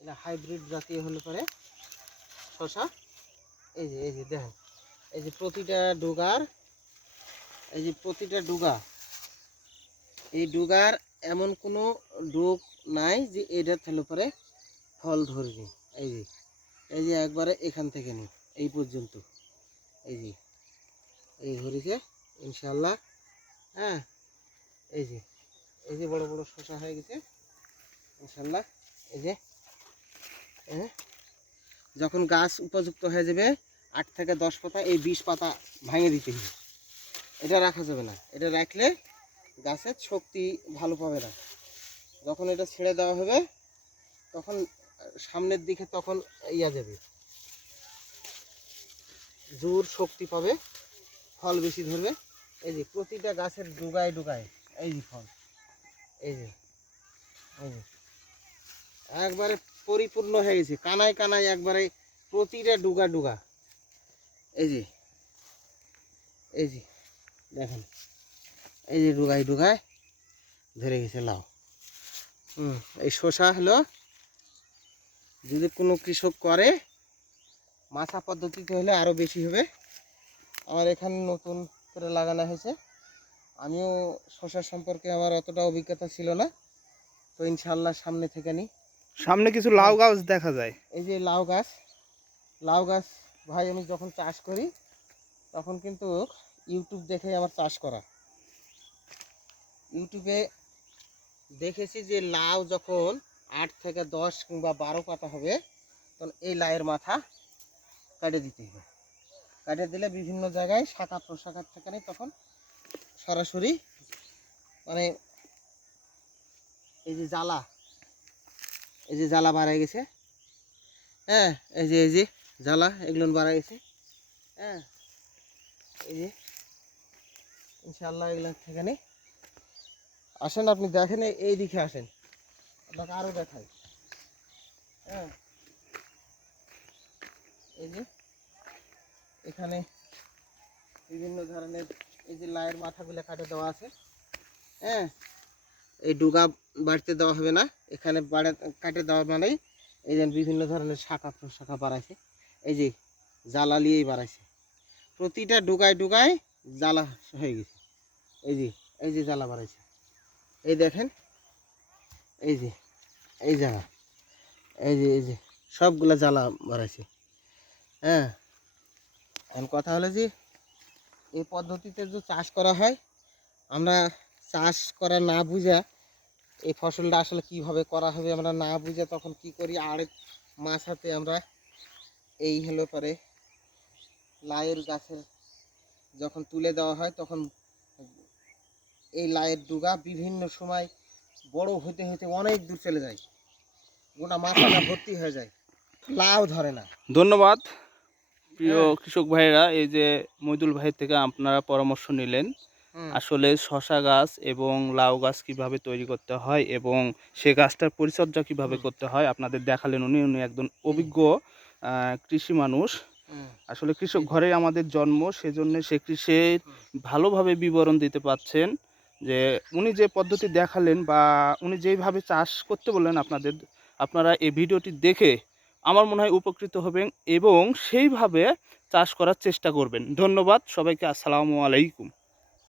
এটা হাইব্রিড জাতীয় হলে পরে শশা। এই যে দেখেন, এই যে প্রতিটা ডুগার, এই যে প্রতিটা ডুগা, এই ডুগার এমন কোনো ডুগ নাই যে এটা হলে পরে ফল ধরবে। এই যে একবারে এখান থেকে নি এই পর্যন্ত, এই যে এই ধরেছে ইনশাল্লাহ। হ্যাঁ, এই যে বড় বড় শশা হয়ে গেছে ইনশাল্লাহ। এই যে যখন গাছ উপযুক্ত হয়ে যাবে 8 থেকে 10 পাতা, এই 20 পাতা ভাঙে দিতে হবে। এটা রাখা যাবে না, এটা রাখলে গাছের শক্তি ভালো পাবে না। যখন এটা ছেড়ে দেওয়া হবে তখন সামনের দিকে তখন ইয়া যাবে, জোর শক্তি পাবে, ফল বেশি ধরবে। এই যে প্রতিটা গাছের ডুগায় ডুগায় এই যে ফল, এই যে একবারে পরিপূর্ণ হয়ে গেছে, কানায় কানায় একবারে প্রতিটা ডুগা ডুগা। এই যে দেখেন, এই যে ডুগায় ডুগায় ধরে গেছে লাউ। এই শসা হলো যদি কোনো কৃষক করে মাছা পদ্ধতিতে হলে আরও বেশি হবে। আমার এখানে নতুন করে লাগানো হয়েছে, আমিও শসা সম্পর্কে আমার অতটা অভিজ্ঞতা ছিল না, তো ইনশাল্লাহ সামনে থেকে নিই। সামনে কিছু লাউ গাছ দেখা যায়। এই যে লাউ গাছ ভাই আমি যখন চাষ করি তখন কিন্তু ইউটিউব দেখে আমার চাষ করা। ইউটিউবে দেখেছি যে লাউ যখন 8 থেকে 10 কিংবা 12 পাতা হবে তখন এই লাউয়ের মাথা কাটে দিতে হবে। কাটে দিলে বিভিন্ন জায়গায় শাখা প্রশাখার থেকে নেই, তখন সরাসরি মানে এই যে জ্বালা বাড়ায় গেছে। হ্যাঁ, এই যে জ্বালা এগুলো বাড়ায় গেছে। হ্যাঁ, এই যে ইনশাআল্লাহ এগুলো থেকে নেই। আসেন আপনি দেখেন, এই দিকে আসেন, আপনাকে আরও দেখাই। হ্যাঁ, এই যে এখানে বিভিন্ন ধরনের এই যে লাউয়ের মাথাগুলো কাটে দেওয়া আছে। হ্যাঁ, এই ডুগা বাড়তে দেওয়া হবে না, এখানে কাটে দেওয়া মানেই এই যে বিভিন্ন ধরনের শাখা প্রশাখা বাড়াইছে। এই যে জ্বালা লিয়েই বাড়াইছে, প্রতিটা ডুগায় ডুগায় জ্বালা হয়ে গেছে। এই যে জ্বালা বাড়াইছে, এই দেখেন, এই জায়গা, এই যে সবগুলা জ্বালা বাড়াইছে। হ্যাঁ, এখন কথা হলো যে এই পদ্ধতিতে যে চাষ করা হয়, আমরা চাষ করা না বুঝা এই ফসলটা আসলে কিভাবে করা হবে আমরা না বুঝে তখন কি করি, আরেক মাছাতে আমরা এই হলো পরে লাউয়ের গাছের যখন তুলে দেওয়া হয় তখন এই লাউয়ের ডুগা বিভিন্ন সময় বড় হতে হতে অনেক দূর চলে যায়, গোটা মাথাটা ভর্তি হয়ে যায়, লাউ ধরে না। ধন্যবাদ প্রিয় কৃষক ভাইরা, এই যে মইদুল ভাইয়ের থেকে আপনারা পরামর্শ নিলেন। আসলে শশা গাছ এবং লাউ গাছ কিভাবে তৈরি করতে হয় এবং সে গাছটার পরিচর্যা কিভাবে করতে হয় আপনাদের দেখালেন। উনি একজন অভিজ্ঞ কৃষি মানুষ। আসলে কৃষক ঘরে আমাদের জন্ম, সেজন্য সে কৃষির ভালোভাবে বিবরণ দিতে পারছেন। যে উনি যে পদ্ধতি দেখালেন বা উনি যেইভাবে চাষ করতে বললেন আপনারা এই ভিডিওটি দেখে আমার মনে হয় উপকৃত হবেন এবং সেইভাবে চাষ করার চেষ্টা করবেন। ধন্যবাদ সবাইকে, আসসালামু আলাইকুম।